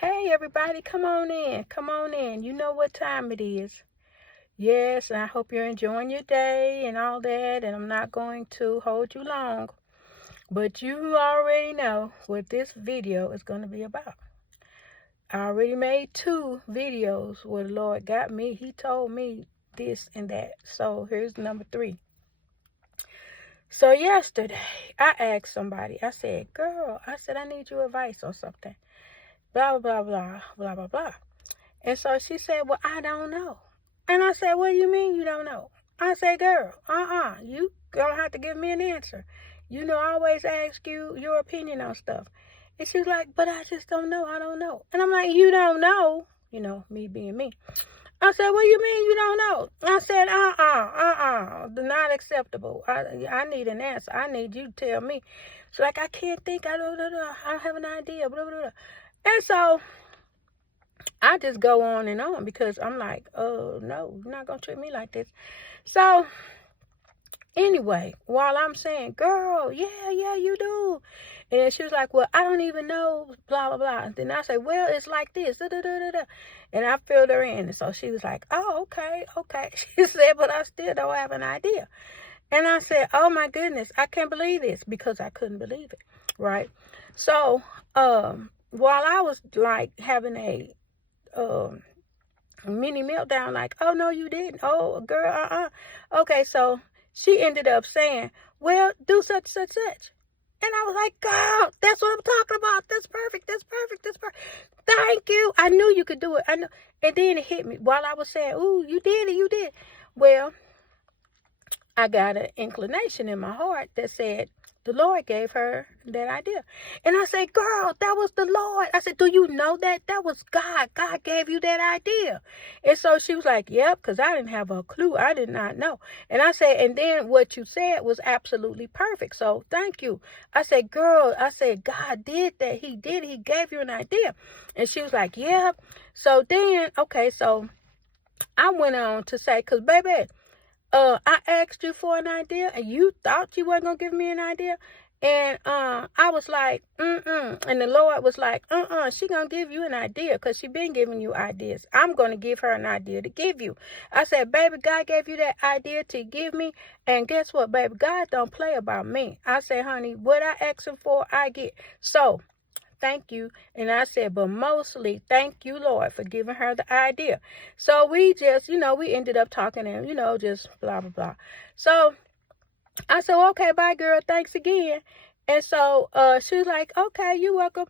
Hey, everybody, come on in. Come on in. You know what time it is. Yes, and I hope you're enjoying your day and all that. And I'm not going to hold you long. But you already know what this video is going to be about. I already made 2 videos where the Lord got me. He told me this and that. So here's number 3. So yesterday, I asked somebody. I said, girl, I need your advice or something. Blah, blah, blah, blah, blah, blah. And so she said, well, I don't know. And I said, what do you mean you don't know? I said, girl, you don't have to give me an answer. You know, I always ask you your opinion on stuff. And she's like, but I just don't know. I don't know. And I'm like, you don't know? You know, me being me. I said, what do you mean you don't know? I said, not acceptable. I need an answer. I need you to tell me. She's like, I can't think. I don't know. I don't have an idea. Blah, blah, blah. And so I just go on and on because I'm like, oh, no, you're not going to treat me like this. So anyway, while I'm saying, girl, yeah, you do. And then she was like, well, I don't even know, blah, blah, blah. And then I say, well, it's like this. Da, da, da, da, da. And I filled her in. And so she was like, oh, okay. She said, but I still don't have an idea. And I said, oh, my goodness, I can't believe this because I couldn't believe it. Right. So while I was like having a mini meltdown, like, oh, no, you didn't. Oh, girl, Okay, so she ended up saying, well, do such, such, such. And I was like, girl, that's what I'm talking about. That's perfect. That's perfect. That's perfect. Thank you. I knew you could do it. I know. And then it hit me while I was saying, ooh, you did it. You did. Well, I got an inclination in my heart that said, the Lord gave her that idea. And I said, girl, that was the Lord. I said, do you know that? That was God. God gave you that idea. And so she was like, yep, because I didn't have a clue. I did not know. And I said, and then what you said was absolutely perfect. So thank you. I said, girl, God did that. He did. He gave you an idea. And she was like, yeah. So then, okay, so I went on to say, because baby, I asked you for an idea and you thought you weren't going to give me an idea. And I was like, And the Lord was like, she going to give you an idea because she been giving you ideas. I'm going to give her an idea to give you. I said, baby, God gave you that idea to give me. And guess what, baby? God don't play about me. I said, honey, what I ask him for, I get. So thank you. And I said, but mostly thank you, Lord, for giving her the idea. So we just, we ended up talking and, just blah, blah, blah. So I said, okay, bye, girl. Thanks again. And so she was like, okay, you're welcome.